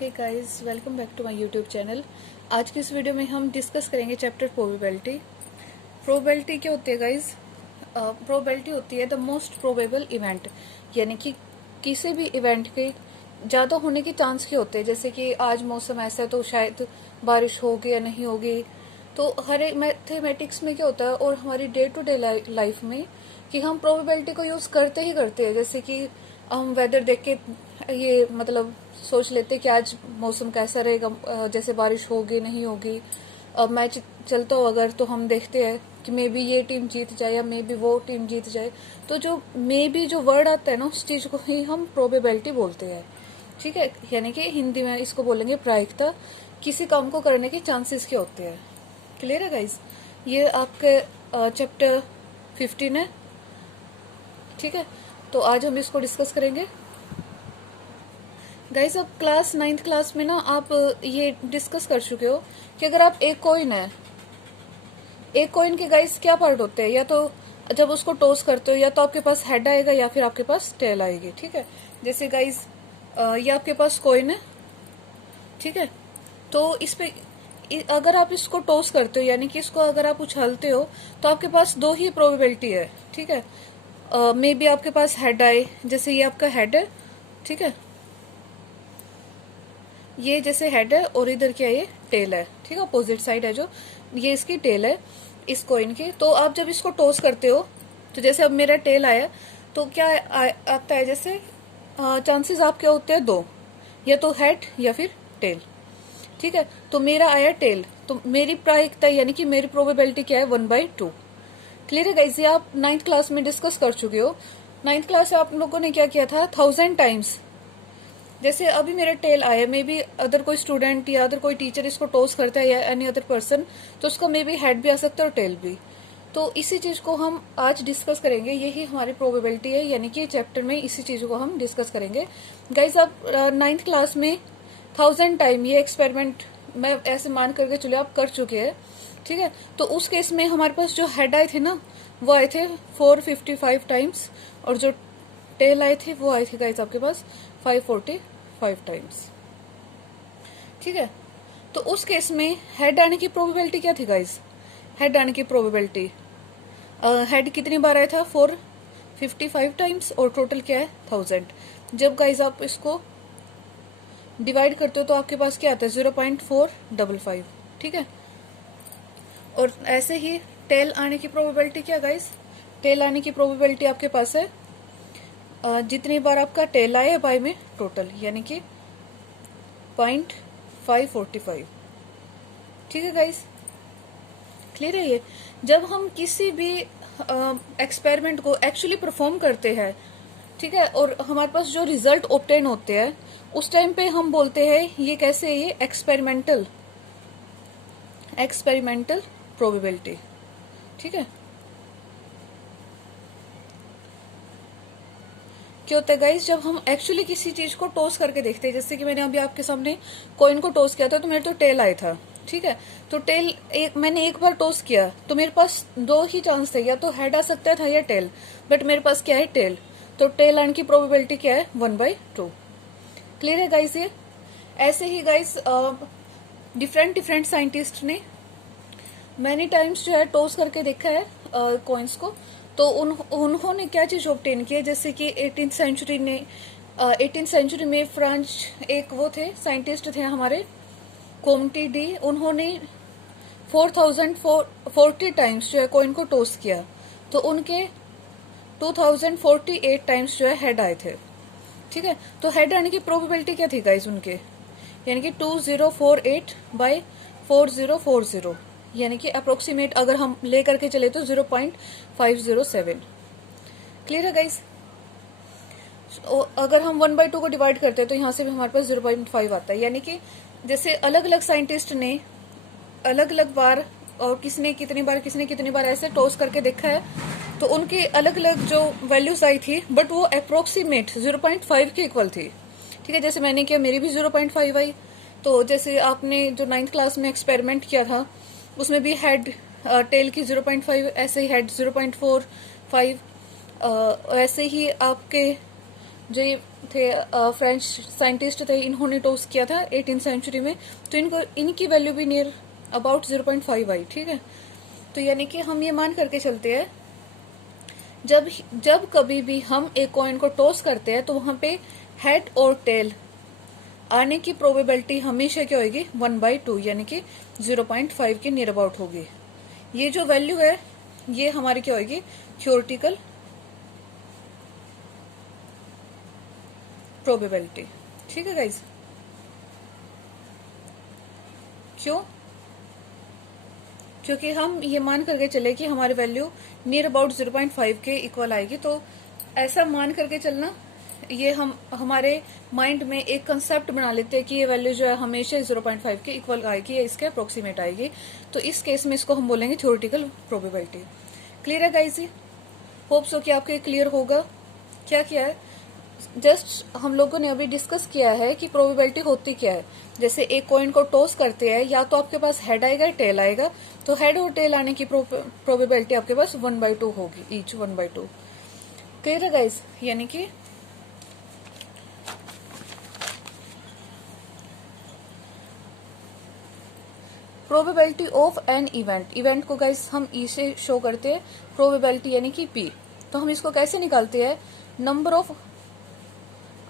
Hey guys, welcome back to my YouTube channel. आज की इस वीडियो में हम डिस्कस करेंगे चैप्टर प्रोबेबिलिटी। प्रोबेबिलिटी क्या होती है गाइस? प्रोबेबिलिटी होती है द मोस्ट प्रोबेबल इवेंट, यानी कि किसी भी इवेंट के ज़्यादा होने के चांस के होते हैं। जैसे कि आज मौसम ऐसा है तो शायद बारिश होगी या नहीं होगी। तो हर एक मैथमेटिक्स में क्या होता है और हमारी डे टू डे लाइफ में कि हम प्रोबेबिलिटी को यूज़ करते ही करते हैं। जैसे कि हम वेदर देख के ये मतलब सोच लेते हैं कि आज मौसम कैसा रहेगा, जैसे बारिश होगी नहीं होगी। अब मैच चलता हो अगर तो हम देखते हैं कि मे बी ये टीम जीत जाए या मे बी वो टीम जीत जाए। तो जो मे बी जो वर्ड आता है ना, उस चीज को ही हम प्रोबेबिलिटी बोलते हैं। ठीक है, यानी कि हिंदी में इसको बोलेंगे प्रायिकता। किसी काम को करने के चांसेस के होते हैं। क्लियर है गाइस? ये आपके चैप्टर 15 है। ठीक है, तो आज हम इसको डिस्कस करेंगे गाइस। अब क्लास 9th क्लास में ना आप ये डिस्कस कर चुके हो कि अगर आप एक कॉइन है, एक कॉइन के गाइस क्या पार्ट होते हैं, या तो जब उसको टॉस करते हो या तो आपके पास हेड आएगा या फिर आपके पास टेल आएगी। ठीक है, जैसे गाइस ये आपके पास कॉइन है। ठीक है, तो इस पे अगर आप इसको टॉस करते हो यानी कि इसको अगर आप उछालते हो तो आपके पास दो ही प्रोबेबिलिटी है। ठीक है, मे बी आपके पास हेड आए, जैसे ये आपका हेड है। ठीक है, ये जैसे हेड है और इधर क्या है, ये टेल है। ठीक है, अपोजिट साइड है जो, ये इसकी टेल है इस कॉइन की। तो आप जब इसको टॉस करते हो तो जैसे अब मेरा टेल आया तो क्या आता है, जैसे चांसेस आपके होते हैं दो, या तो हेड या फिर टेल। ठीक है, तो मेरा आया टेल, तो मेरी प्रायिकता यानी कि मेरी प्रोबेबिलिटी क्या है, 1/2। क्लियर है गाइस? ये आप 9th क्लास में डिस्कस कर चुके हो। 9th क्लास में आप लोगों ने क्या किया था, 1000 टाइम्स। जैसे अभी मेरा टेल आया, मे बी अदर कोई स्टूडेंट या अदर कोई टीचर इसको टॉस करता है या एनी अदर पर्सन, तो उसको मे बी हेड भी आ सकता है और टेल भी। तो इसी चीज को हम आज डिस्कस करेंगे। यही हमारी प्रोबेबिलिटी है, यानी कि चैप्टर में इसी चीज को हम डिस्कस करेंगे गाइज। आप 9th क्लास में 1000 टाइम ये एक्सपेरिमेंट मैं ऐसे मान करके चले आप कर चुके हैं। ठीक है, तो उस केस में हमारे पास जो हेड आए थे ना, वो आए थे 455 टाइम्स, और जो टेल आए थे वो आए थे गाइज आपके पास 545 टाइम्स। ठीक है, तो उस केस में हेड आने की प्रोबेबिलिटी क्या थी गाइज? हेड आने की प्रोबेबिलिटी, हेड कितनी बार आया था, 455 टाइम्स, और टोटल क्या है, 1000। जब गाइज आप इसको डिवाइड करते हो तो आपके पास क्या आता है, 0.455। ठीक है, और ऐसे ही टेल आने की प्रोबेबिलिटी क्या गाइज? टेल आने की प्रोबेबिलिटी आपके पास है जितनी बार आपका टेल आए बाय में टोटल, यानी कि 0.545। ठीक है गाइस, क्लियर है ये? जब हम किसी भी एक्सपेरिमेंट को एक्चुअली परफॉर्म करते हैं, ठीक है, और हमारे पास जो रिजल्ट ऑब्टेन होते हैं उस टाइम पे हम बोलते हैं ये कैसे, ये एक्सपेरिमेंटल प्रोबेबिलिटी। ठीक है, क्या होता है गाइस, जब हम एक्चुअली किसी चीज को टॉस करके देखते हैं, जैसे कि मैंने अभी आपके सामने कॉइन को टॉस किया था तो मेरे तो टेल आया था। ठीक है, तो टेल मैंने एक बार टॉस किया तो मेरे पास दो ही चांस थे, या तो हेड आ सकता था या टेल, बट मेरे पास क्या है, टेल। तो टेल आने की प्रोबेबिलिटी क्या है, 1/2। क्लियर है गाइस ये? ऐसे ही गाइस डिफरेंट साइंटिस्ट ने मैनी टाइम्स जो है टॉस करके देखा है कॉइन्स को। तो उन्होंने क्या चीज ऑब्टेन की है, जैसे कि 18th सेंचुरी में फ्रांस एक वो थे साइंटिस्ट थे हमारे, कोमटी डी। उन्होंने 4040 टाइम्स जो है कॉइन को टॉस किया, तो उनके 2048 टाइम्स जो है हेड आए थे। ठीक है, तो हेड आने की प्रोबेबिलिटी क्या थी गाइज उनके, यानी कि 2048/4040, यानी कि अप्रोक्सीमेट अगर हम ले करके चले तो 0.507। क्लियर है गाइस? अगर हम 1/2 को डिवाइड करते हैं तो यहाँ से भी हमारे पास 0.5 आता है, यानी कि जैसे अलग अलग साइंटिस्ट ने अलग अलग बार, और किसने कितनी बार ऐसे टॉस करके देखा है, तो उनकी अलग अलग जो वैल्यूज आई थी, बट वो अप्रोक्सीमेट 0.5 के इक्वल थी। ठीक है, जैसे मैंने किया मेरी भी 0.5 आई। तो जैसे आपने जो 9th क्लास में एक्सपेरिमेंट किया था उसमें भी हेड टेल की 0.5, ऐसे ही हेड 0.45, ऐसे ही आपके जो ये थे फ्रेंच साइंटिस्ट थे, इन्होंने टोस किया था 18th सेंचुरी में, तो इनकी वैल्यू भी नियर अबाउट 0.5 आई। ठीक है, तो यानी कि हम ये मान करके चलते हैं जब जब कभी भी हम एक कॉइन को टॉस करते हैं तो वहां पे हेड और टेल आने की प्रोबेबिलिटी हमेशा क्या होगी, 1/2, यानी कि 0.5 के नियर अबाउट होगी। ये जो वैल्यू है ये हमारी क्या होगी, थ्योरेटिकल प्रोबेबिलिटी। ठीक है गाइज, क्यों? क्योंकि हम ये मान करके चले कि हमारी वैल्यू नियर अबाउट 0.5 के इक्वल आएगी, तो ऐसा मान करके चलना, ये हम हमारे माइंड में एक कंसेप्ट बना लेते हैं कि ये वैल्यू जो है हमेशा 0.5 के इक्वल आएगी या इसके अप्रोक्सीमेट आएगी, तो इस केस में इसको हम बोलेंगे थ्योरेटिकल प्रोबेबिलिटी। क्लियर है गाइज? होप सो कि आपके क्लियर होगा। क्या किया है, जस्ट हम लोगों ने अभी डिस्कस किया है कि प्रोबेबिलिटी होती क्या है। जैसे एक कॉइन को टॉस करते हैं, या तो आपके पास हेड आएगा टेल आएगा, तो हेड और टेल आने की प्रोबेबिलिटी आपके पास 1/2 होगी, ईच 1/2। क्लियर है गाइज? यानी कि probability of an event, event को गाइज हम ई से शो करते हैं, प्रोबेबिलिटी यानी कि पी। तो हम इसको कैसे निकालते हैं, नंबर ऑफ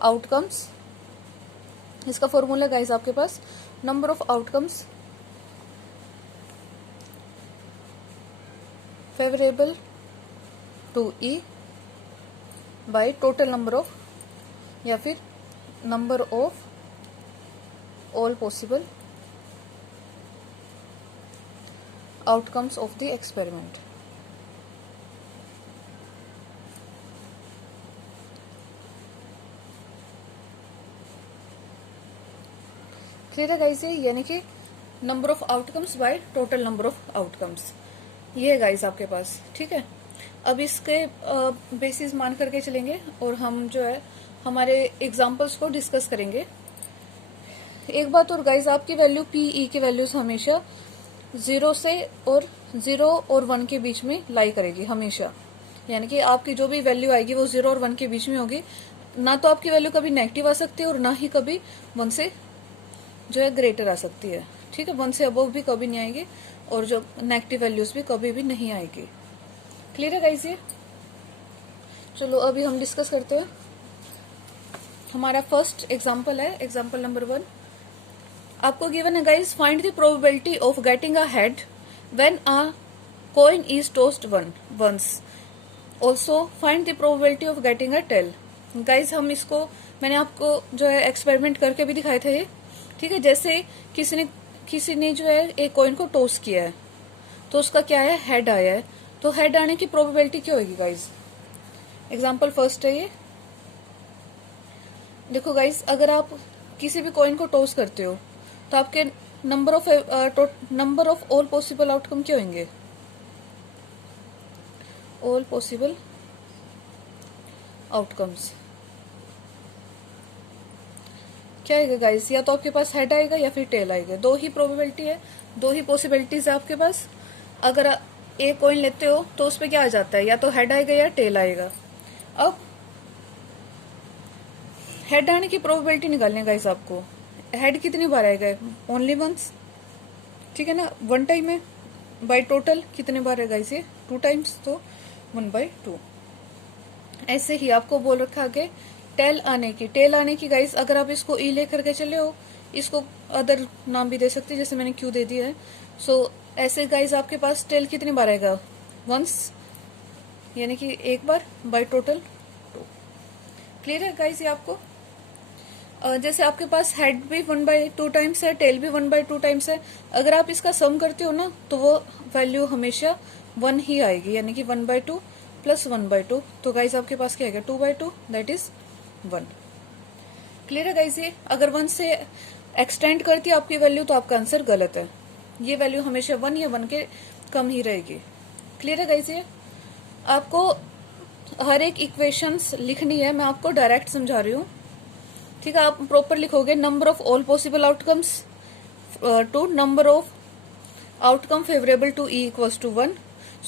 आउटकम्स, इसका फॉर्मूला गाइज आपके पास, number of outcomes favourable to E by total number of, या फिर number of all possible outcomes of the experiment। Clear है गाइस? यानी कि number of outcomes by total number of outcomes, ये है गाइस आपके पास। ठीक है, अब इसके बेसिस मान करके चलेंगे और हम जो है हमारे एग्जांपल्स को डिस्कस करेंगे। एक बात और गाइस, आपकी वैल्यू पीई की वैल्यूज हमेशा 0 और 1 के बीच में लाई करेगी हमेशा, यानी कि आपकी जो भी वैल्यू आएगी वो 0 और 1 के बीच में होगी। ना तो आपकी वैल्यू कभी नेगेटिव आ सकती है और ना ही कभी 1 से जो है ग्रेटर आ सकती है। ठीक है, 1 से अबव भी कभी नहीं आएगी और जो नेगेटिव वैल्यूज भी कभी भी नहीं आएगी। क्लियर है गाइस? ये चलो अभी हम डिस्कस करते हैं। हमारा फर्स्ट एग्जाम्पल है, एग्जाम्पल नंबर 1। आपको गिवन है guys, find the probability of getting a head when a coin is tossed once, also find the probability of getting a tail. Guys हम इसको, मैंने आपको जो है एक्सपेरिमेंट करके भी दिखाए थे। ठीक है, जैसे किसी ने जो है एक कॉइन को टॉस किया है, तो उसका क्या है, हेड आया है, तो हेड आने की प्रोबेबिलिटी क्या होगी गाइस। एग्जाम्पल फर्स्ट है ये, देखो गाइस, अगर आप किसी भी कॉइन को टॉस करते हो तो आपके number of all possible outcome क्या होंगे, ऑल पॉसिबल आउटकम्स क्या आएगा गाइस, या तो आपके पास हेड आएगा या फिर टेल आएगा। दो ही प्रोबेबिलिटी है, दो ही पॉसिबिलिटीज है आपके पास। अगर एक कॉइन लेते हो तो उस पर क्या आ जाता है, या तो हेड आएगा या टेल आएगा। अब हेड आने की प्रोबेबिलिटी निकालने गाइस आपको, हेड कितनी बार आएगा, ओनली वंस। ठीक है ना, 1 टाइम है, बाय टोटल कितने बार है गाइस, ये 2 टाइम्स, तो 1/2। ऐसे ही आपको बोल रखा आगे टेल आने की गाइस, अगर आप इसको ई लेकर के चले हो, इसको अदर नाम भी दे सकते हैं, जैसे मैंने क्यू दे दिया है। सो ऐसे गाइस आपके पास टेल कितनी बार आएगा, वंस, यानी कि एक बार, बाय टोटल 2। क्लियर है गाइस ये आपको? जैसे आपके पास हेड भी 1/2 टाइम्स है, टेल भी 1/2 टाइम्स है, अगर आप इसका सम करते हो ना तो वो वैल्यू हमेशा 1 ही आएगी, यानी कि 1/2 प्लस 1/2, तो गाइस आपके पास क्या आएगा, 2/2, दैट इज 1। क्लियर है गाइस? ये अगर 1 से एक्सटेंड करती है आपकी वैल्यू तो आपका आंसर गलत है, ये वैल्यू हमेशा 1 या 1 के कम ही रहेगी। क्लियर है गाइस? ये आपको हर एक इक्वेशंस लिखनी है, मैं आपको डायरेक्ट समझा रही हूँ। ठीक है, आप प्रॉपर लिखोगे, number of all possible outcomes to number of outcome favourable to E equals to 1।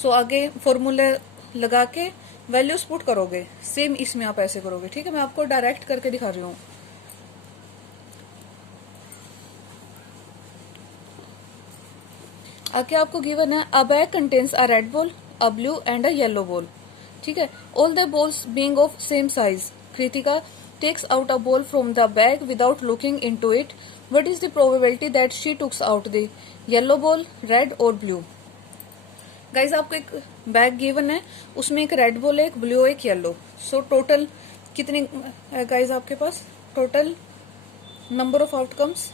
So आगे फॉर्मूला लगा के वैल्यूज पुट करोगे, सेम इसमें आप ऐसे करोगे, ठीक है। मैं आपको डायरेक्ट करके दिखा रही हूँ। आगे आपको गिवन है a bag contains a red ball, a blue and a yellow ball, ठीक है। All the balls being of same size, Kritika takes out a ball from the bag without looking into it, what is the probability that she tooks out the yellow ball, red और blue. Guys आपको एक bag given है, उसमें एक red ball है, एक blue, एक yellow. So total कितने है गाइज आपके पास? Total number of outcomes,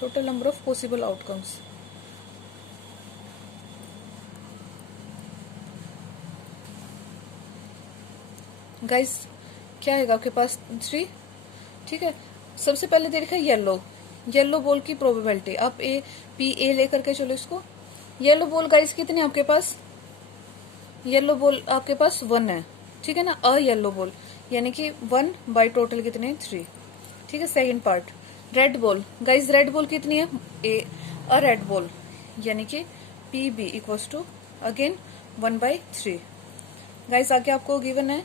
total number of possible outcomes. Guys क्या है आपके पास? 3, ठीक है। सबसे पहले देखा येलो, येलो बॉल की प्रोबेबिलिटी, आप ए लेकर के चलो इसको। येलो बॉल गाइज कितने आपके पास? येलो बॉल आपके पास 1 है, ठीक है ना। अ येलो बॉल यानी कि 1 बाई टोटल कितने? 3, ठीक है। Second part red ball, guys red ball कितनी है? अ रेड बॉल यानी कि P B equals to again 1/3। Guys आगे आपको गिवन है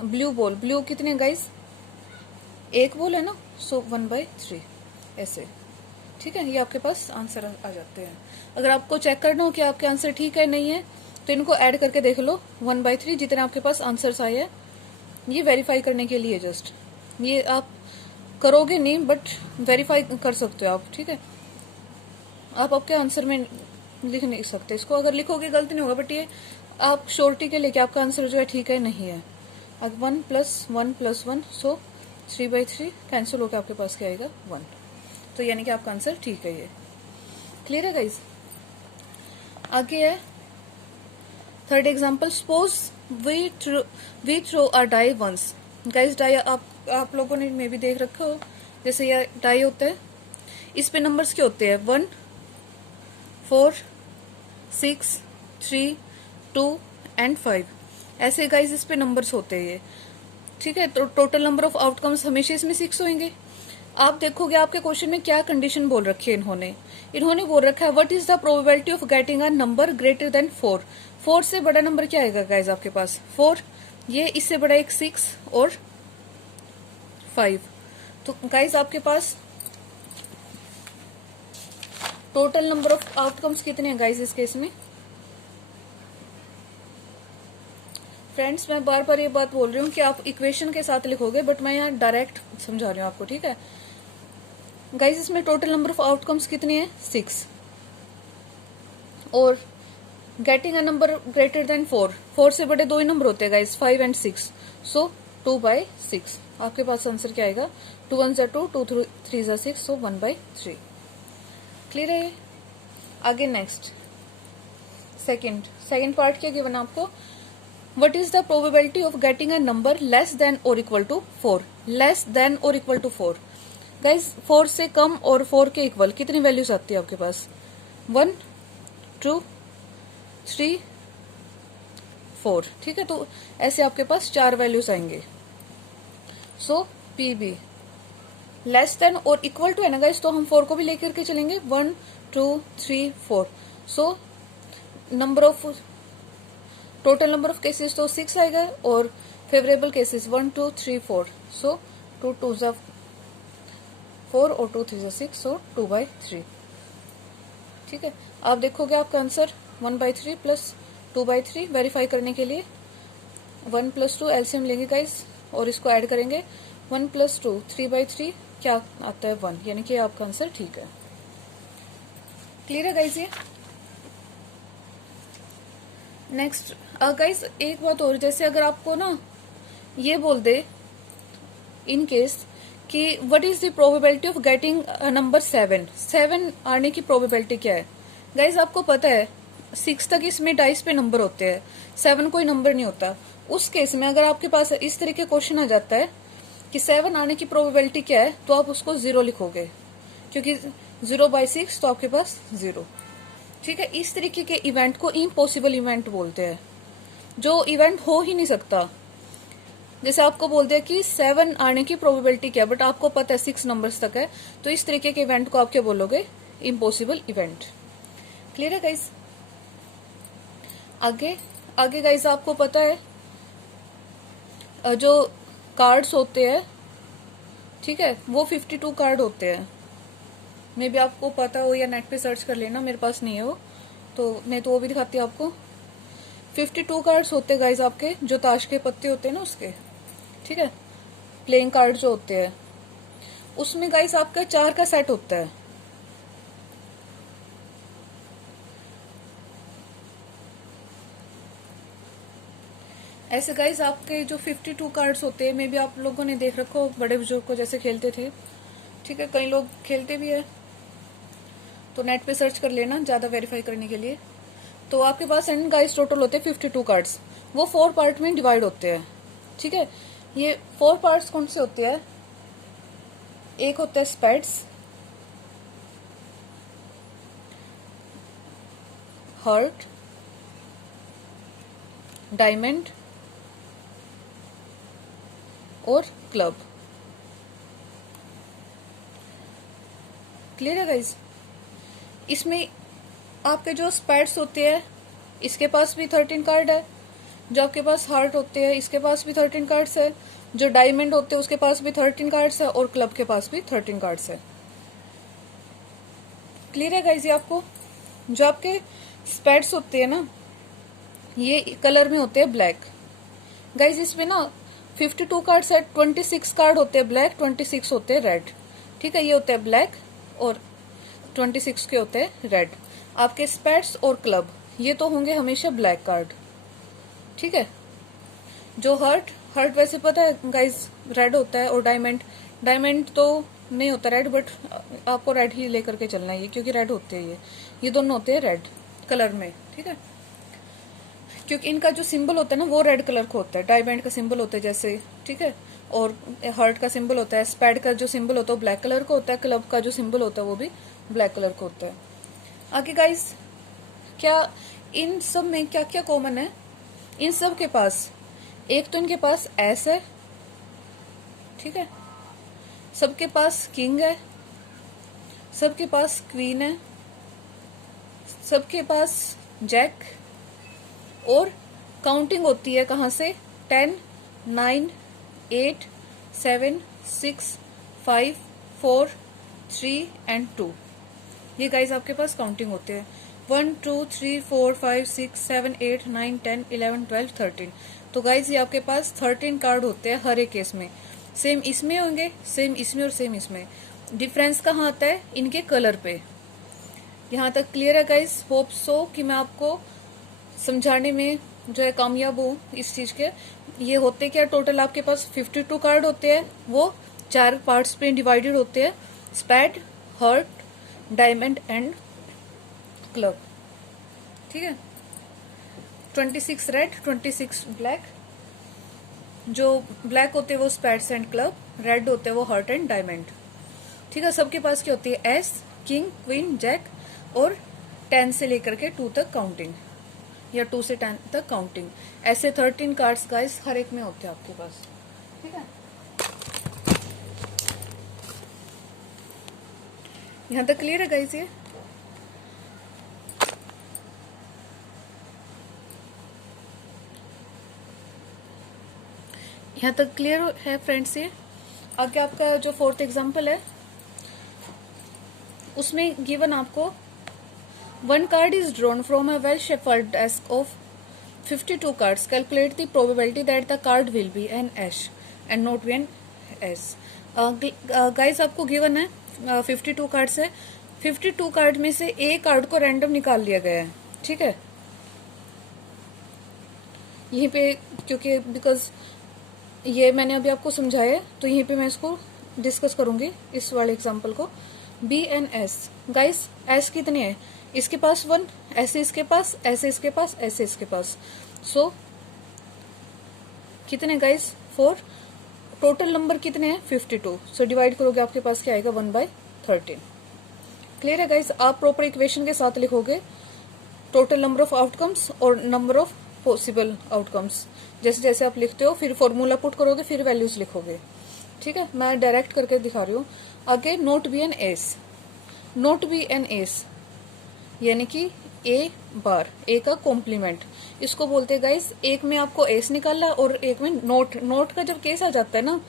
ब्लू बॉल, ब्लू कितने है गाइज? एक बॉल है ना, सो 1/3 ऐसे, ठीक है। ये आपके पास आंसर आ जाते हैं। अगर आपको चेक करना हो कि आपके आंसर ठीक है नहीं है, तो इनको ऐड करके देख लो। 1/3 जितने आपके पास आंसर्स आए हैं, ये वेरीफाई करने के लिए जस्ट, ये आप करोगे नहीं बट वेरीफाई कर सकते हो आप, ठीक है। आप आपके आंसर में लिख नहीं सकते इसको, अगर लिखोगे गलत नहीं होगा, बट ये आप श्योरिटी के लिए कि आपका आंसर जो है ठीक है नहीं है। अब 1 + 1 + 1, सो 3/3 कैंसिल होकर आपके पास क्या आएगा? 1। तो यानी कि आपका आंसर ठीक है। ये क्लियर है गाइज। आगे है third example, suppose we throw a die once. Guys die आप लोगों ने मे भी देख रखा हो, जैसे ये डाई होता है, इस पे नंबर्स क्या होते हैं? 1, 4, 6, 3, 2 एंड 5, ऐसे गाइज इस पे नंबर्स होते हैं ये, ठीक है। तो टोटल नंबर ऑफ आउटकम्स हमेशा इसमें 6 होंगे। आप देखोगे आपके क्वेश्चन में क्या कंडीशन बोल रखी है इन्होंने बोल रखा है what is the probability of getting a number greater than 4। 4 से बड़ा नंबर क्या आएगा गाइज आपके पास? 4, ये इससे बड़ा एक 6 और 5। तो गाइज आपके पास टोटल नंबर ऑफ आउटकम्स कितने हैं गाइज इस केस में? फ्रेंड्स मैं बार बार ये बात बोल रही हूँ कि आप इक्वेशन के साथ लिखोगे, बट मैं यहाँ डायरेक्ट समझा रही हूँ आपको, ठीक है। गाइज इसमें टोटल नंबर ऑफ आउटकम्स कितने हैं? 6, और getting a number greater than 4, 4 से बड़े 2 ही नंबर होते हैं गाइज, 5 एंड 6, सो 2/6। आपके पास आंसर क्या आएगा? 2 1 = 2, 2 3 = 6, सो 1/3। क्लियर है? आगे नेक्स्ट सेकेंड पार्ट क्या गिवन आपको? What is the probability of getting a number less than or equal to 4? Less than or equal to 4, guys 4 से कम और 4 के इक्वल कितनी वैल्यूज आती है आपके पास? 1, 2, 3, 4, ठीक है। तो ऐसे आपके पास 4 वैल्यूज आएंगे। सो पी बी लेस देन और इक्वल टू है ना गाइस, तो हम 4 को भी लेकर के चलेंगे। 1, 2, 3, 4, so number of total number of cases तो 6 आएगा, और फेवरेबल केसेस 1, 2, 3, 4, सो 2 2 = 4 और 2 3 = 6, सो 2/3, ठीक है। आप देखोगे आपका आंसर 1/3 + 2/3। वेरीफाई करने के लिए 1 + 2 एलसीएम लेंगे गाइस, और इसको ऐड करेंगे। 1 + 2 3/3 क्या आता है? 1, यानी कि आपका आंसर ठीक है। क्लियर है गाइस? ये नेक्स्ट गाइस एक बात और, जैसे अगर आपको ना ये बोल दे इन केस कि what is the probability of getting number 7 आने की प्रोबेबिलिटी क्या है? गाइस आपको पता है 6 तक इसमें डाइस पे नंबर होते हैं, 7 कोई नंबर नहीं होता। उस केस में अगर आपके पास इस तरह के क्वेश्चन आ जाता है कि 7 आने की प्रोबेबिलिटी क्या है, तो आप उसको 0 लिखोगे, क्योंकि 0/6 तो आपके पास 0, ठीक है। इस तरीके के इवेंट को इम्पॉसिबल इवेंट बोलते हैं, जो इवेंट हो ही नहीं सकता। जैसे आपको बोल दिया कि 7 आने की प्रोबेबिलिटी क्या है, बट आपको पता है 6 नंबर्स तक है, तो इस तरीके के इवेंट को आप क्या बोलोगे? Impossible event. क्लियर है गाइस? आगे आगे गाइस आपको पता है जो कार्ड्स होते हैं, ठीक है, वो 52 कार्ड होते हैं। मे भी आपको पता हो या नेट पे सर्च कर लेना, मेरे पास नहीं है वो, तो मैं तो वो भी दिखाती हूँ आपको। 52 कार्ड्स होते हैं गाइस आपके, जो ताश के पत्ते होते हैं ना उसके, ठीक है, प्लेइंग कार्ड जो होते हैं उसमें गाइस आपका 4 का सेट होता है। ऐसे गाइस आपके जो 52 कार्ड्स होते हैं, मे भी आप लोगों ने देख रखो बड़े बुजुर्ग को जैसे खेलते थे, ठीक है, कई लोग खेलते भी है, तो नेट पे सर्च कर लेना ज्यादा वेरीफाई करने के लिए। तो आपके पास एंड गाइस टोटल होते हैं 52 कार्ड्स, वो 4 पार्ट में डिवाइड होते हैं, ठीक है। ये 4 पार्ट्स कौन से होते हैं? एक होता है स्पेड्स, हार्ट, डायमंड और क्लब। क्लियर है गाइस? इसमें आपके जो स्पेड्स होते हैं इसके पास भी 13 कार्ड है, जो आपके पास हार्ट होते हैं इसके पास भी 13 कार्ड्स है, जो डायमंड होते हैं उसके पास भी 13 कार्ड्स है, और क्लब के पास भी 13 कार्ड्स है। क्लियर है गाइस? ये आपको जो आपके स्पेड्स होते हैं ना, ये कलर में होते हैं ब्लैक। गाइस इसमें ना 52 कार्ड सेट, 26 कार्ड होते हैं ब्लैक, 26 होते हैं रेड, ठीक है, ये होते हैं ब्लैक और 26 के होते हैं रेड। आपके स्पेड्स और क्लब ये तो होंगे हमेशा ब्लैक कार्ड, ठीक है। जो हर्ट वैसे पता है गाइस रेड होता है, और डायमंड तो नहीं होता रेड, बट आपको रेड ही लेकर के चलना है क्योंकि रेड होते हैं ये दोनों होते हैं रेड कलर में, ठीक है, क्योंकि इनका जो सिंबल होता है ना वो रेड कलर का होता है। डायमंड का सिंबल होता है जैसे, ठीक है, और हार्ट का सिंबल होता है, स्पैड का जो सिंबल होता है वो ब्लैक कलर का होता है, क्लब का जो सिंबल होता है वो भी ब्लैक कलर का होता है। आगे गाइस क्या इन सब में क्या क्या कॉमन है? इन सब के पास एक तो इनके पास एस है, ठीक है, सबके पास किंग है, सबके पास क्वीन है, सबके पास जैक, और काउंटिंग होती है कहाँ से? 10, 9, 8, 7, 6, 5, 4, 3 एंड 2। ये गाइस आपके पास काउंटिंग होते हैं 1, 2, 3, 4, 5, 6, 7, 8, 9, 10, 11, 12, 13। तो गाइस ये आपके पास 13 कार्ड होते हैं हर एक केस में। सेम इसमें होंगे, सेम इसमें और सेम इसमें। डिफरेंस कहाँ आता है? इनके कलर पे। यहाँ तक क्लियर है गाइस? होप सो कि मैं आपको समझाने में जो है कामयाब हूँ इस चीज के। ये होते क्या, टोटल आपके पास 52 कार्ड होते हैं, वो 4 पार्ट्स पे डिवाइडेड होते हैं, स्पैड, हार्ट, डायमंड एंड क्लब, ठीक है। 26 रेड, 26 ब्लैक, जो ब्लैक होते हैं वो स्पैड्स एंड क्लब, रेड होते हैं वो हार्ट एंड डायमंड, ठीक है। सबके पास क्या होती है? एस, किंग, क्वीन, जैक, और 10 से लेकर के 2 तक काउंटिंग, या 2 से 10 तक काउंटिंग। ऐसे 13 कार्ड्स गाइस हर एक में होते हैं आपके पास, ठीक है। यहां तक क्लियर है गाइस? ये यहां तक क्लियर है फ्रेंड्स? ये आगे आपका जो 4th एग्जाम्पल है उसमें गिवन आपको 1 card is drawn from a well-shuffled deck of 52 cards. Calculate the probability that the card will be an H and not be an S. Guys आपको गिवन है 52 कार्ड्स है, 52 कार्ड में से एक card को रैंडम निकाल लिया गया है, ठीक है। यहीं पे क्योंकि बिकॉज ये मैंने अभी आपको समझाया तो यहीं पे मैं इसको डिस्कस करूंगी, इस वाले एग्जांपल को। B N S guys, S कितने हैं? इसके पास 1, ऐसे इसके पास, ऐसे इसके पास, ऐसे इसके पास, सो कितने गाइस? 4। टोटल नंबर कितने हैं? 52। सो डिवाइड करोगे आपके पास क्या आएगा? 1/13। क्लियर है गाइस? आप प्रॉपर इक्वेशन के साथ लिखोगे टोटल नंबर ऑफ आउटकम्स और नंबर ऑफ पॉसिबल आउटकम्स, जैसे जैसे आप लिखते हो, फिर फॉर्मूला पुट करोगे, फिर वैल्यूज लिखोगे, ठीक है। मैं डायरेक्ट करके दिखा रही हूँ। आगे note B N S, note B N S यानी कि ए बार, ए का कॉम्प्लीमेंट, इसको बोलते हैं गाइस। एक में आपको एस निकालना और एक में नोट। नोट का जब केस आ जाता है ना,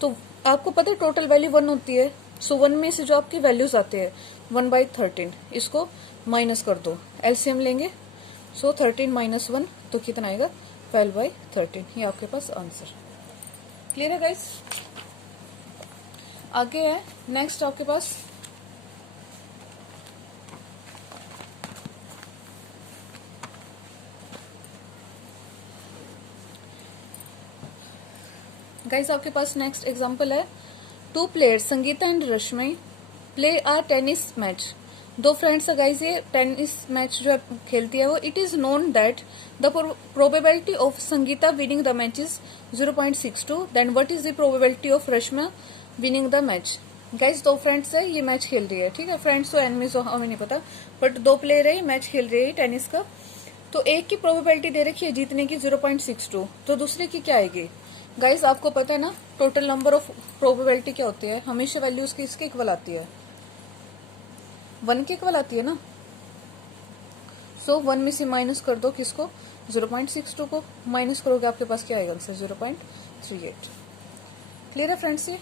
तो आपको पता है टोटल वैल्यू 1 होती है। सो 1 में से जो आपकी वैल्यूज आते हैं 1/13, इसको माइनस कर दो, एलसीएम लेंगे। सो 13 - 1 तो कितना आएगा 12/13। ये आपके पास आंसर। क्लियर है गाइस? आगे है नेक्स्ट आपके पास गाइस, आपके पास नेक्स्ट एग्जांपल है। 2 players Sangeeta and Rashmi play a tennis match. 2 friends है गाइस, ये टेनिस मैच जो खेलती है वो। It is known that the probability of Sangeeta winning the match is 0.62। Then what is the probability of Rashmi winning the match. Guys 2 friends है, ये match खेल रही है, ठीक है। फ्रेंड्स तो एनिमीज हो हमें नहीं पता, बट 2 प्लेयर है, मैच खेल रही है टेनिस का। तो एक की प्रोबेबिलिटी दे रखी है जीतने की 0.62, तो दूसरे की क्या आएगी। गाइस आपको पता है ना टोटल नंबर ऑफ प्रोबेबिलिटी क्या होती है, हमेशा वैल्यू उसकी इसके इक्वल आती है, 1 के इक्वल आती है ना। सो 1 में से माइनस कर दो किसको, 0.62 को। माइनस करोगे आपके पास क्या आएगा आंसर, 0.38। क्लियर है फ्रेंड्स? ये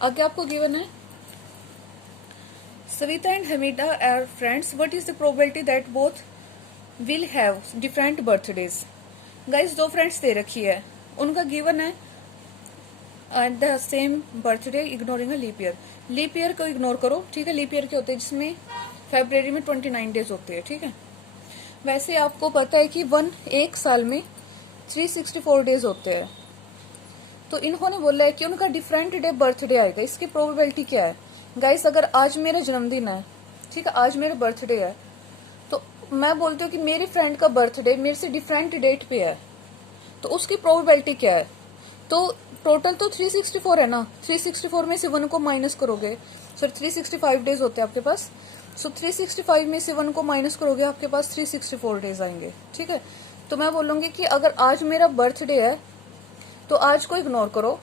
आगे आपको गिवन है Savita and Hamida are friends, what is the probability that both will have different birthdays. Guys 2 friends दे रखी है, उनका गिवन है at the same birthday ignoring a leap year. Leap year को इग्नोर करो, ठीक है। लीप ईयर के होते हैं जिसमें फरवरी में 29 डेज होते हैं, ठीक है। वैसे आपको पता है कि एक साल में 364 डेज होते हैं। तो इन्होंने बोला है कि उनका डिफरेंट डे बर्थडे आएगा, इसकी प्रोबेबिलिटी क्या है। गाइस अगर आज मेरा जन्मदिन है, ठीक है, आज मेरा बर्थडे है, तो मैं बोलती हूँ कि मेरी फ्रेंड का बर्थडे मेरे से डिफरेंट डेट पे है, तो उसकी प्रोबेबिलिटी क्या है। तो टोटल तो 364 है ना, 364 में से 1 को माइनस करोगे, सर 365 डेज होते हैं आपके पास। सो 365 में से 1 को माइनस करोगे आपके पास 364 डेज आएंगे, ठीक है। तो मैं बोलूंगी कि अगर आज मेरा बर्थडे है तो आज को इग्नोर करो,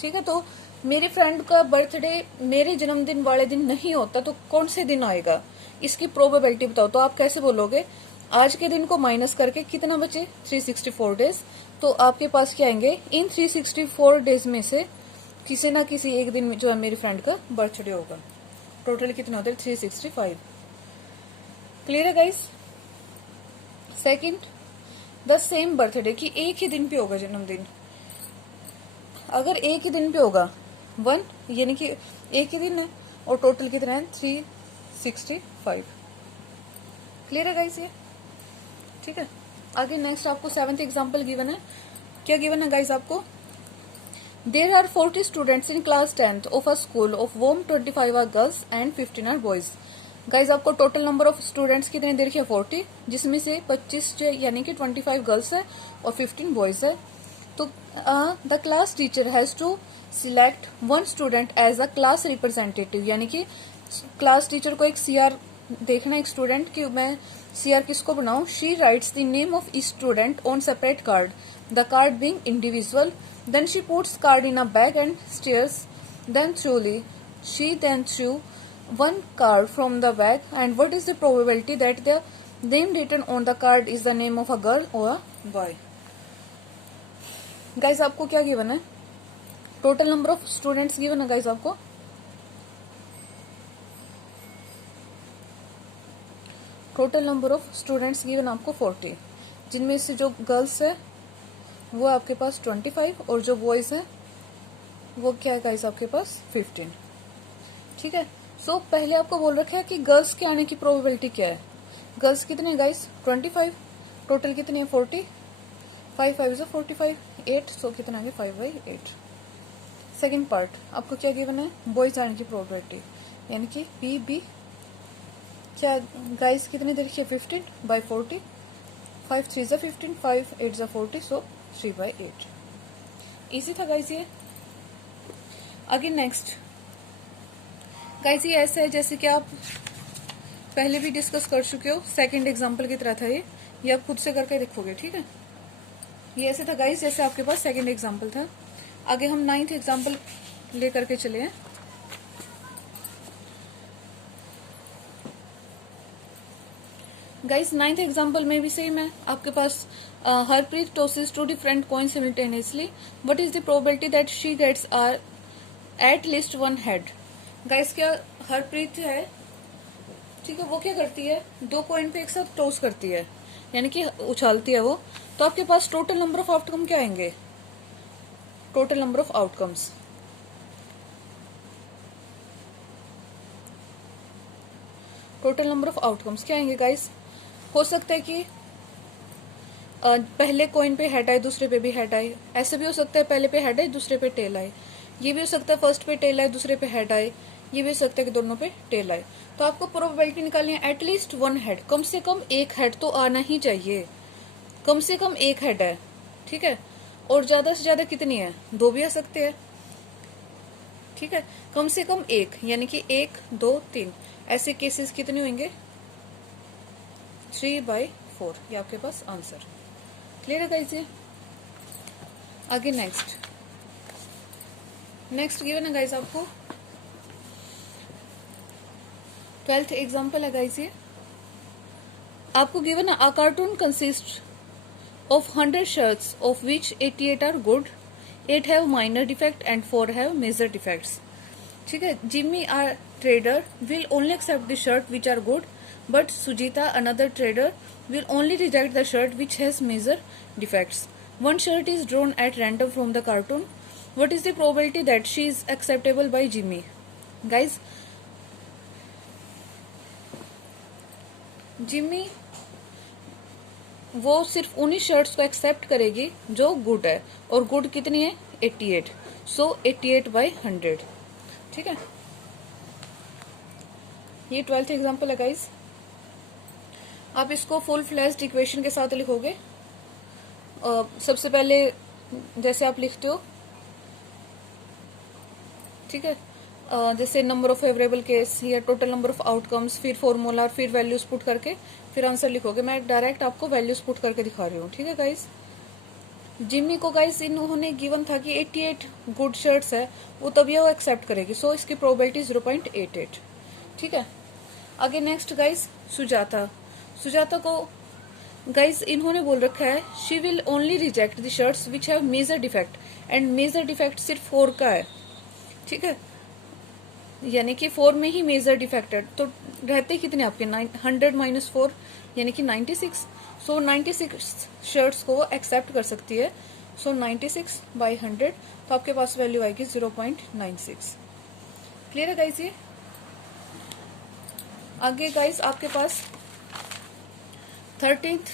ठीक है। तो मेरी फ्रेंड का बर्थडे मेरे जन्मदिन वाले दिन नहीं होता, तो कौन से दिन आएगा, इसकी प्रोबेबिलिटी बताओ। तो आप कैसे बोलोगे, आज के दिन को माइनस करके कितना बचे 364 डेज। तो आपके पास क्या आएंगे, इन 364 डेज में से किसी ना किसी एक दिन में जो है मेरी फ्रेंड का बर्थडे होगा। टोटल कितने होते हैं 365। क्लियर है guys? Second, the same birthday की एक ही दिन पे होगा जन्मदिन। अगर एक ही दिन पे होगा 1, यानी कि एक ही दिन है, और टोटल कितना है 365। क्लियर है गाइस? ये ठीक है। आगे नेक्स्ट आपको 7th एग्जाम्पल गिवन है। क्या गिवन है गाइस आपको, there are 40 students in class 10th of a school of whom 25 are girls and 15 are boys. Guys आपको टोटल नंबर ऑफ स्टूडेंट्स कितने दे रखे हैं 40, जिसमें से 25 यानी कि 25 गर्ल्स है और 15 बॉयज है। तो the class teacher has to select 1 student as a class representative, यानी कि क्लास टीचर को एक सीआर देखना, एक स्टूडेंट की मैं सीआर किसको बनाऊं। She writes the name of each student on separate card, the card being individual, then she puts card in a bag and stirs them thoroughly she then threw 1 card from the bag, and what is the probability that the name written on the card is the name of a girl or a boy। Guys आपको क्या given है, total number of students given है guys आपको। Total number of students given आपको 40, जिनमें से जो girls है वो आपके पास 25 और जो बॉयज है वो क्या है गाइस आपके पास 15। ठीक है। सो पहले आपको बोल रखा है कि गर्ल्स के आने की प्रोबेबिलिटी क्या है। गर्ल्स कितने हैं गाइस 25, टोटल कितने हैं 40, 5 5 is 45, 8, सो कितना आ गया 5/8। सेकेंड पार्ट आपको क्या गिवन है, बॉयज आने की प्रोबेबिलिटी, यानी कि पी बी क्या गाइस कितने दे रखिए 15/40, 5 3 is 15, 5 8 is 40, सो 3/8। इजी था गाइस ये। आगे नेक्स्ट गाइस ये ऐसा है जैसे कि आप पहले भी डिस्कस कर चुके हो, सेकंड एग्जांपल की तरह था ये आप खुद से करके देखोगे, ठीक है। ये ऐसे था गाइस जैसे आपके पास सेकंड एग्जांपल था। आगे हम 9th एग्जांपल लेकर के चले हैं। गाइस 9th एग्जाम्पल में भी सेम है आपके पास। Harpreet tosses 2 different coin simultaneously, what is the probability that she gets are at least 1 head. Guys क्या हरप्रीत है, ठीक है, वो क्या करती है, 2 कॉइन पे एक साथ टॉस करती है, यानी कि उछालती है वो। तो आपके पास टोटल नंबर ऑफ आउटकम क्या आएंगे, total number of outcomes, total number of outcomes क्या आएंगे गाइस। हो सकता है कि पहले कॉइन पे हेड आए दूसरे पे भी हेड आए, ऐसे भी हो सकता है पहले पे हेड आए दूसरे पे टेल आए, ये भी हो सकता है फर्स्ट पे टेल आए दूसरे पे हेड आए, ये भी हो सकता है कि दोनों पे टेल आए। तो आपको प्रोबेबिलिटी निकालनी है एटलीस्ट 1 हेड, कम से कम एक हेड तो आना ही चाहिए, कम से कम एक हेड है, ठीक है। और ज्यादा से ज्यादा कितनी है, 2 भी आ सकते हैं, ठीक है। कम से कम एक, यानी कि 1 2 3 ऐसे केसेस कितने होंगे, 3/4, ये आपके पास आंसर। क्लियर है गाइस ये। आगे नेक्स्ट गिवन है गाइस आपको 12th एग्जांपल है गाइस ये। आपको गिवन है a carton consist of 100 shirts of which 88 are good, 8 have minor defect and 4 have major defects, ठीक है। Jimmy a trader will only accept the shirt which are good, but Sujata another trader will only reject the shirt which has major defects. One shirt is drawn at random from the cartoon. What is the probability that she is acceptable by Jimmy? Guys, Jimmy वो सिर्फ उन्हीं shirts को accept करेगी जो good है, और good कितनी है 88, सो 88/100, ठीक है। ये 12th एग्जाम्पल है गाइस। आप इसको फुल फ्लैश्ड इक्वेशन के साथ लिखोगे। सबसे पहले जैसे आप लिखते हो, ठीक है, जैसे नंबर ऑफ फेवरेबल केस या टोटल नंबर ऑफ आउटकम्स, फिर फॉर्मूला, फिर वैल्यूज पुट करके फिर आंसर लिखोगे। मैं डायरेक्ट आपको वैल्यूज पुट करके दिखा रही हूँ, ठीक है गाइस। जिम्मी को गाइस इन्होंने गिवन था कि 88 गुड शर्ट्स है, वो तभी वो एक्सेप्ट करेगी, सो इसकी प्रोबेबिलिटी 0.88, ठीक है। आगे नेक्स्ट गाइस सुजाता को गाइस इन्होंने बोल रखा है she will only reject the shirts which have major defect, and major defect सिर्फ 4 का है, ठीक है, यानी कि 4 में ही मेजर डिफेक्ट है। तो रहते कितने आपके 100 - 4 यानी कि 96, सो 96 शर्ट्स को वो एक्सेप्ट कर सकती है, सो 96/100, तो आपके पास वैल्यू आएगी 0.96। क्लियर है गाइस ये। आगे गाइस आपके पास 13th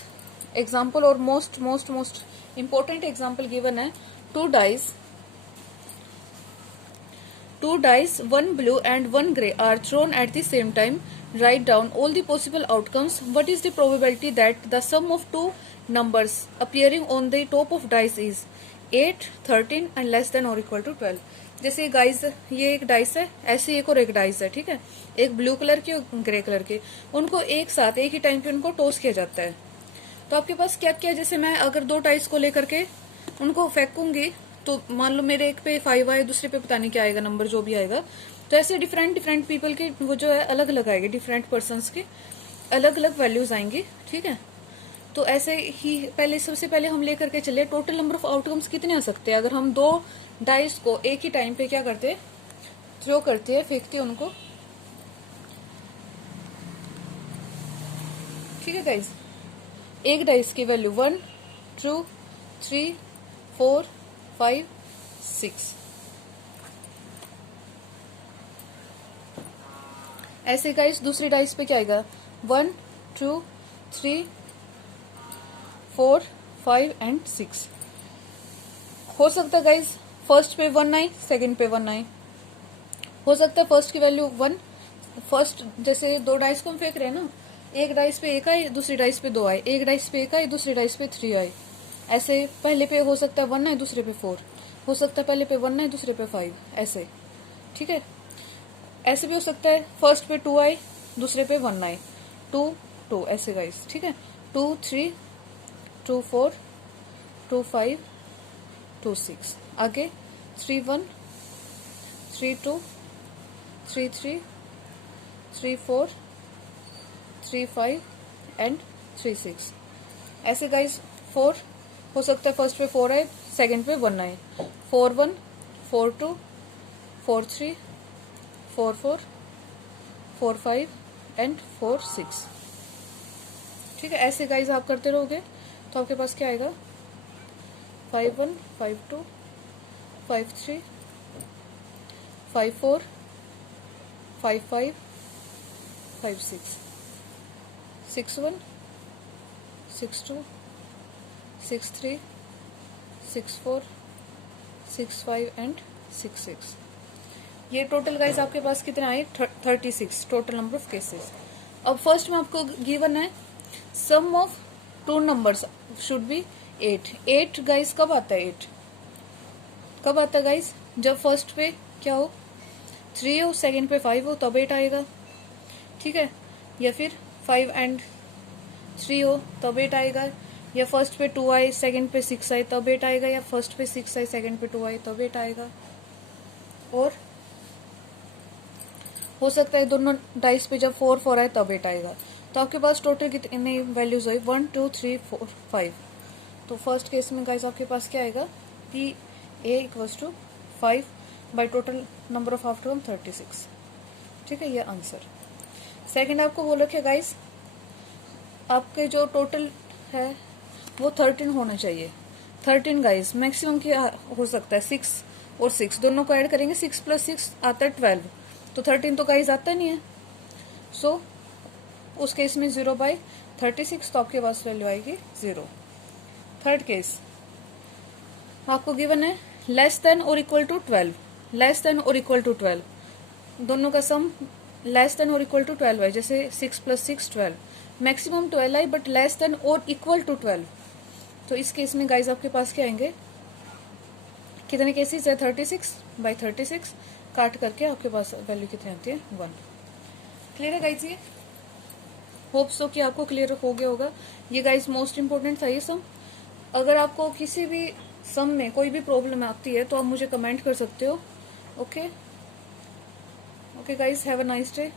एग्जाम्पल और मोस्ट इंपॉर्टेंट एग्जाम्पल गिवन है। Two dice, 1 blue and 1 grey are thrown at the same time. Write down all the possible outcomes. What is the probability that the sum of two numbers appearing on the top of dice is 8, 13 and less than or equal to 12? जैसे guys ये एक dice है, ऐसे एक और एक dice है, ठीक है, एक ब्लू कलर की और ग्रे कलर की, उनको एक साथ एक ही टाइम पे उनको टॉस किया जाता है। तो आपके पास क्या क्या, जैसे मैं अगर 2 डाइस को लेकर के उनको फेंकूंगी, तो मान लो मेरे एक पे 5 आए, दूसरे पे पता नहीं क्या आएगा नंबर, जो भी आएगा। तो ऐसे डिफरेंट पीपल के वो जो है अलग अलग आएंगे, डिफरेंट पर्संस के अलग अलग वैल्यूज आएंगी, ठीक है। तो ऐसे ही सबसे पहले हम लेकर के चले टोटल नंबर ऑफ आउटकम्स कितने आ सकते हैं अगर हम 2 डाइस को एक ही टाइम पे क्या करते, थ्रो करते हैं, फेंकते हैं उनको, ठीक है गाइज। एक डाइस की वैल्यू 1 2 3 4 5 6, ऐसे गाइस दूसरी डाइस पे क्या आएगा 1 2 3 4 5 एंड 6। हो सकता है गाइस फर्स्ट पे 1 आए, सेकंड पे 1 आए, हो सकता है फर्स्ट की वैल्यू 1, फर्स्ट जैसे 2 डाइस को हम फेंक रहे हैं ना, एक डाइस पे 1 आए, दूसरी डाइस पे 2 आए, एक डाइस पे 1 आए, दूसरी डाइस पे 3 आए, ऐसे पहले पे हो सकता है 1 आए, दूसरे पे 4, हो सकता है पहले पे 1 आए, दूसरे पे 5, ऐसे, ठीक है। ऐसे भी हो सकता है फर्स्ट पे 2 आए, दूसरे पे 1 आए, 2 2, ऐसे गाइस, ठीक है, 2 3 2 4 2 5 2 6, आगे 3 1 3 2 3 3 3 4 3 5 एंड 3 6। ऐसे गाइज 4 हो सकता है फर्स्ट पे 4 आए, सेकंड पे 1 आए। 4 1 4 2 4 3 4 4 4 5 एंड 4 6। ठीक है, ऐसे गाइज आप करते रहोगे तो आपके पास क्या आएगा 5 1 5 2 5 3 5 4 5 5 5 6 6 1 6 2 6 3 6 4 6 5 एंड 6 6। ये टोटल गाइज आपके पास कितना आए 36 टोटल नंबर ऑफ केसेस। अब फर्स्ट में आपको गिवन है sum of two numbers should be 8। 8 guys कब आता है 8 कब आता है गाइज जब फर्स्ट पे क्या हो 3 हो, सेकंड पे 5 हो तब 8 आएगा। ठीक है, या फिर 5 एंड 3 हो तब 8 आएगा, या फर्स्ट पे 2 आए सेकंड पे 6 आए तब 8 आएगा, या फर्स्ट पे 6 आए सेकंड पे 2 आए तब 8 आएगा। और हो सकता है दोनों डाइस पे जब 4 4 आए तब 8 आएगा। तो आपके पास टोटल कितनी वैल्यूज हुई 1 2 3 4 5। तो फर्स्ट केस में गाइस आपके पास क्या आएगा कि a equals to 5 by total number of outcome 36। ठीक है, ये आंसर। सेकंड आपको बोल रखे गाइस आपके जो टोटल है वो 13 होना चाहिए। 13 गाइस मैक्सिमम क्या हो सकता है 6 और 6 दोनों को ऐड करेंगे 6 + 6 आता है 12। तो 13 तो गाइस आता नहीं है। सो उस केस में 0/36 तो आपके पास वैल्यू आएगी 0। थर्ड केस आपको गिवन है लेस देन और इक्वल टू 12। लेस देन और इक्वल टू 12 दोनों का सम लेस देन और इक्वल टू 12 है। जैसे 6 + 6 12, maximum 12 I but less than और इक्वल टू 12। तो इस केस में गाइज आपके पास क्या आएंगे कितने केसेस है 36/36 काट करके आपके पास वैल्यू कितनी आती है 1। क्लियर है गाइज? ये होप सो कि आपको क्लियर हो गया होगा। ये गाइज मोस्ट इंपोर्टेंट था ये सम। अगर आपको किसी भी सम में कोई भी प्रॉब्लम आती है तो आप मुझे कमेंट कर सकते हो। Okay guys, have a nice day.